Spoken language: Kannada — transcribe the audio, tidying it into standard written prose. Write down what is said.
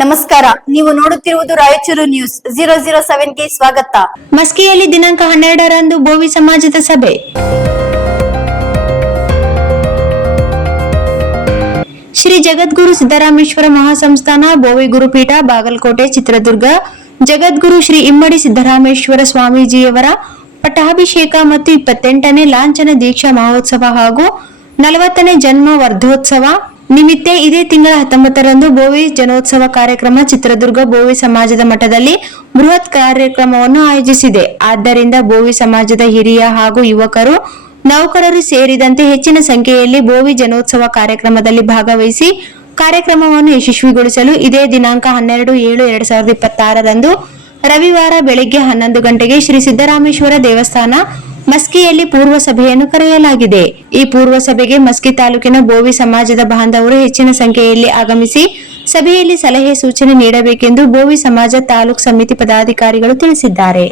ನಮಸ್ಕಾರ, ನೀವು ನೋಡುತ್ತಿರುವುದು ರಾಯಚೂರು ನ್ಯೂಸ್ 007ಗೆ ಸ್ವಾಗತ. ಮಸ್ಕಿಯಲ್ಲಿ ದಿನಾಂಕ 12ರಂದು ಬೋವಿ ಸಮಾಜದ ಸಭೆ. ಶ್ರೀ ಜಗದ್ಗುರು ಸಿದ್ದರಾಮೇಶ್ವರ ಮಹಾಸಂಸ್ಥಾನ ಬೋವಿ ಗುರುಪೀಠ ಬಾಗಲಕೋಟೆ ಚಿತ್ರದುರ್ಗ ಜಗದ್ಗುರು ಶ್ರೀ ಇಮ್ಮಡಿ ಸಿದ್ದರಾಮೇಶ್ವರ ಸ್ವಾಮೀಜಿಯವರ ಪಟ್ಟಾಭಿಷೇಕ ಮತ್ತು 28ನೇ ಲಾಂಛನ ದೀಕ್ಷಾ ಮಹೋತ್ಸವ ಹಾಗೂ 40ನೇ ಜನ್ಮ ವರ್ಧೋತ್ಸವ ನಿಮಿತ್ತ ಇದೇ ತಿಂಗಳ 19ರಂದು ಬೋವಿ ಜನೋತ್ಸವ ಕಾರ್ಯಕ್ರಮ ಚಿತ್ರದುರ್ಗ ಬೋವಿ ಸಮಾಜದ ಮಠದಲ್ಲಿ ಬೃಹತ್ ಕಾರ್ಯಕ್ರಮವನ್ನು ಆಯೋಜಿಸಿದೆ. ಆದ್ದರಿಂದ ಬೋವಿ ಸಮಾಜದ ಹಿರಿಯ ಹಾಗೂ ಯುವಕರು, ನೌಕರರು ಸೇರಿದಂತೆ ಹೆಚ್ಚಿನ ಸಂಖ್ಯೆಯಲ್ಲಿ ಬೋವಿ ಜನೋತ್ಸವ ಕಾರ್ಯಕ್ರಮದಲ್ಲಿ ಭಾಗವಹಿಸಿ ಕಾರ್ಯಕ್ರಮವನ್ನು ಯಶಸ್ವಿಗೊಳಿಸಲು ಇದೇ ದಿನಾಂಕ 12/7/2026ರಂದು ರವಿವಾರ ಬೆಳಗ್ಗೆ 11 ಗಂಟೆಗೆ ಶ್ರೀ ಸಿದ್ದರಾಮೇಶ್ವರ ದೇವಸ್ಥಾನ ಮಸ್ಕಿಯಲ್ಲಿ ಪೂರ್ವ ಸಭೆಯನ್ನು ಕರೆಯಲಾಗಿದೆ. ಈ ಪೂರ್ವ ಸಭೆಗೆ ಮಸ್ಕಿ ತಾಲೂಕಿನ ಬೋವಿ ಸಮಾಜದ ಬಾಂಧವರು ಹೆಚ್ಚಿನ ಸಂಖ್ಯೆಯಲ್ಲಿ ಆಗಮಿಸಿ ಸಭೆಯಲ್ಲಿ ಸಲಹೆ ಸೂಚನೆ ನೀಡಬೇಕೆಂದು ಬೋವಿ ಸಮಾಜ ತಾಲೂಕು ಸಮಿತಿ ಪದಾಧಿಕಾರಿಗಳು ತಿಳಿಸಿದ್ದಾರೆ.